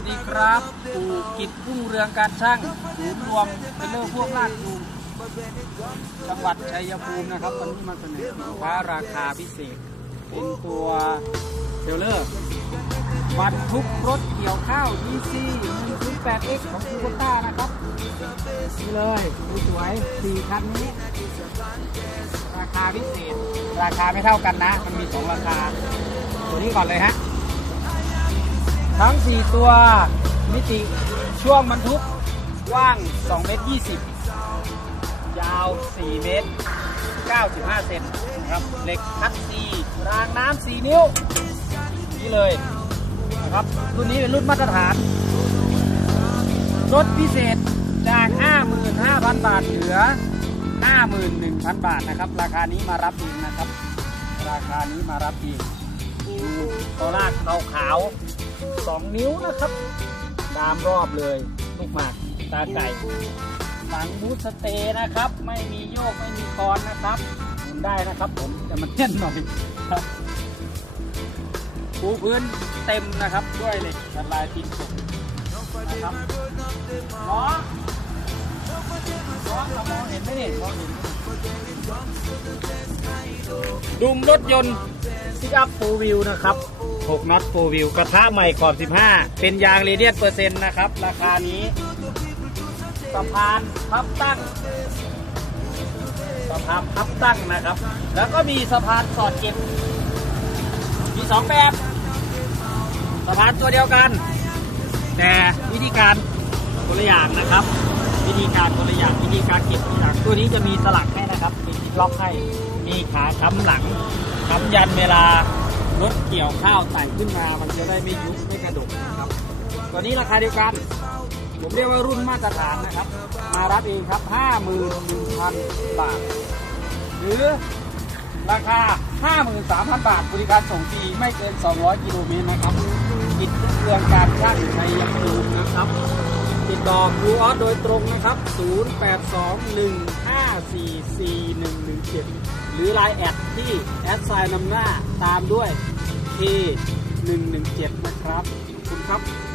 วัสดีครับปู่กิจรุ่งเรืองการช่างศูนย์รวมเป็นเลอร์พวกลากจูงจังหวัดชัยภูมินะครับวันนี้มาเสนอสินค้าราคาพิเศษ เป็นตัวเทรลเลอร์บรรทุกรถเกี่ยวข้าว DC 108X ของคูโบต้านะครับนี่เลยสวยสี่คันนี้ ราคาพิเศษ ราคาไม่เท่ากันนะ มันมีสองราคา ตัวนี้ก่อนเลยฮะ ทั้ง 4 ตัวมิติช่วงบรรทุกกว้าง2เมตร20 ยาว 4 เมตร 95 เซนนะครับเหล็กคัดซีรางน้ำ4 นิ้ว นี่เลยนะครับรุ่นนี้เป็นรุ่นมาตรฐานรถพิเศษจาก 55,000 บาทเหลือ 51,000 บาทนะครับ ราคานี้มารับเองนะครับ ราคานี้มารับเองดูตัวลาขาวขาว ๆสองนิ้วนะครับ ตามรอบเลยลูกหมากตาไก่หลังบูสเตย์นะครับ ไม่มีโยกไม่มีคอนนะครับหมุนได้นะครับผมแต่มันเต้นหน่อยครับปูพื้นเต็มนะครับด้วยเหล็กละลายติดสุกนะครับล้อล้อมองเห็นไหมเนี่ยมองเห็นไหมดุมรถยนต์พิกอัพโฟวิวนะครับ 6น็อตโฟวิวกระทะใหม่ขอบ 15 เป็นยางเรเดียนเปอร์เซ็นต์นะครับ ราคานี้สะพานพับตั้งสะพานพับตั้งนะครับ แล้วก็มีสะพานสอดเก็บ มีสองแบบสะพานตัวเดียวกัน แต่วิธีการคนละอย่างนะครับ วิธีการคนละอย่างวิธีการเก็บคนละอย่างตัวนี้จะมีสลักให้นะครับมีล็อกให้มีขาค้ำหลังค้ำยันเวลา รถเกี่ยวข้าวไต่ขึ้นมา มันจะได้ไม่ยุบไม่กระดกนะครับ ตัวนี้ราคาเดียวกัน ผมเรียกว่ารุ่นมาตรฐานนะครับ มารับเองครับ 51,000 บาท หรือราคา 53,000 บาท บริการส่งฟรีไม่เกิน 200 กิโลเมตรนะครับกิจเครื่องการช่างชัยภูมินะครับ ติดต่อครูออสโดยตรงนะครับ 117 หรือ Line แอดที่แอดไซน์นำหน้าตามด้วย K117 นะครับขอบคุณครับ